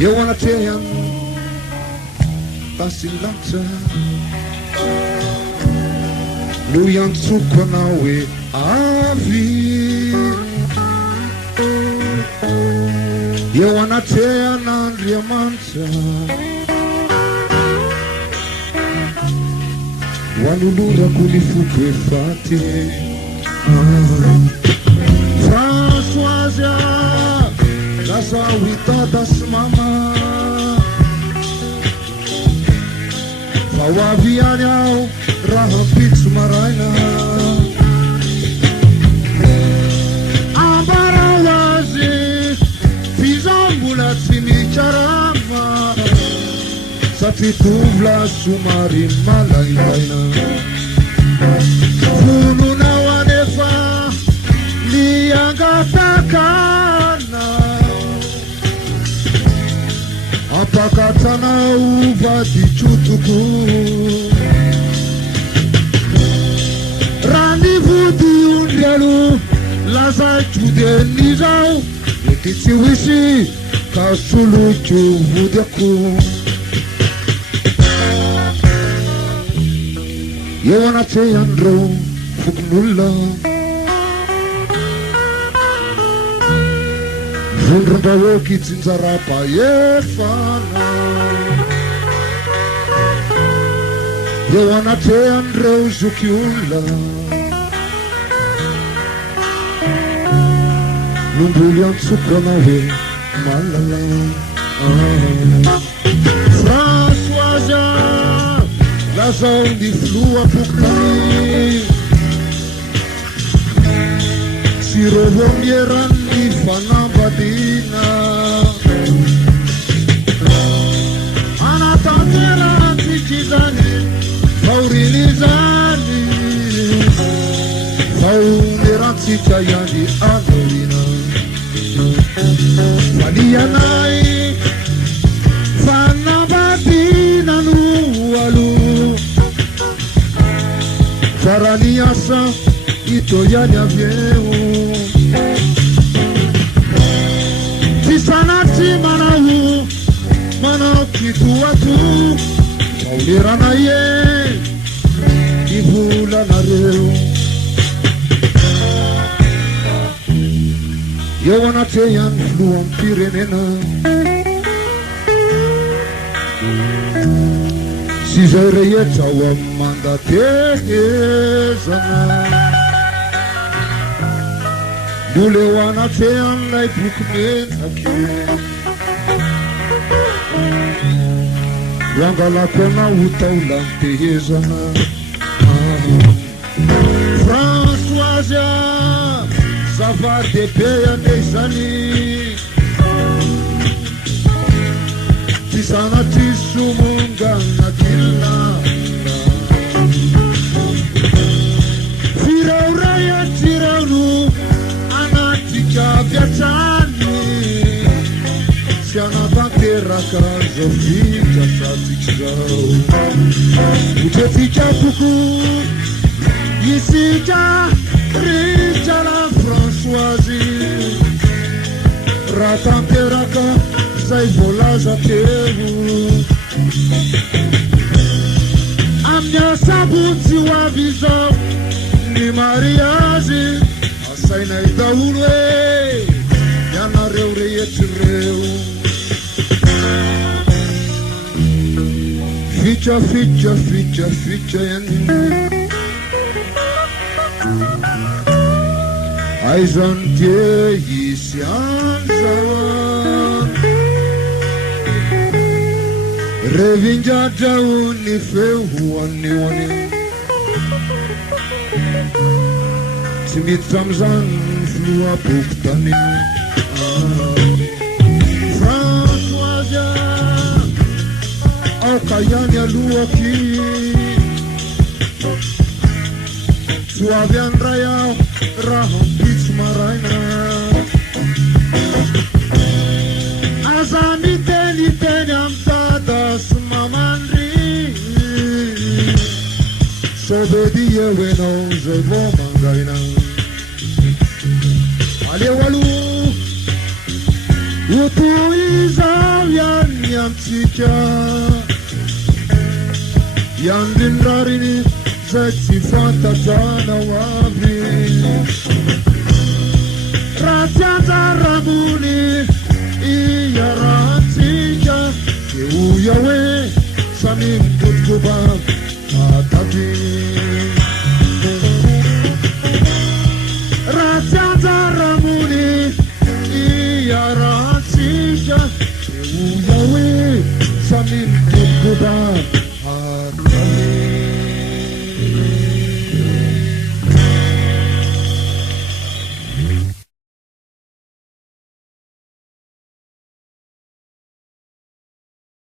eo anatrehany tasinlantra no iantsoko anao hoe avy eo anatrehan'Andriamanitra ho anolorako ny foko efaty Françoise lazao hitada sy mama fa ho avy any aho raha mpitso maraina ambarao azy fizao mbola tsy mikarama satria tovla somary malailaina vononao anefa niangatakana apakatsanao vady tsotoko raha ny vody ondralo lazaiko denizao mety tsy hoisy ka solotro vodiako eo anatrehandreo fokon'olona vondron-drahoky tsinjara-paefana eo anatrehandreo zoky olona nomboly antsoko anao hoe malala Françoise lazao ny filoha pokotany sy roho mieran'ny fanambadiana anatanteranatsika zany faoriny zany faonerantsika ihany anoriana falianay fanambadiana no alo farany asa ito ihany avy eo tisanatsy manao kitoato maoleranay e ivolanareo eo anatrehany filohan'ny pirenena sy zay rehetra ho amin'ny mandatehezana mbola eo anatrehan'ilay boky menaky ho angalako anao ho taolamintehezana Françoise zava-dehibe anezany ty sanatry somongana kilina fireoray atirano anatika biatrany sy anatanteraka zao fitratratsika zao otretika boko isika rijala Françoise raha tanteraka zay voalaza teo amin'ny asabontsy ho avy zao ny mariazy asainay daholo hoe ianareo rehetryreo fitra ihany aizany tie isy anza revindradrao ny feo hoanioany tsy miditra am'izany filoha pokotany Françoise aoka ihany alohaky tsy ho avy andray aho raha mpitso maraina aza miteniteny amy dada sy mamandry sovedia hoenao zay vo mangaina aleo alo ho toizao amtsika Yandinrarini zay tsy fantajanao aby raha tsy anjaramony iarahantsika dia hoia hoe samy mikotokoba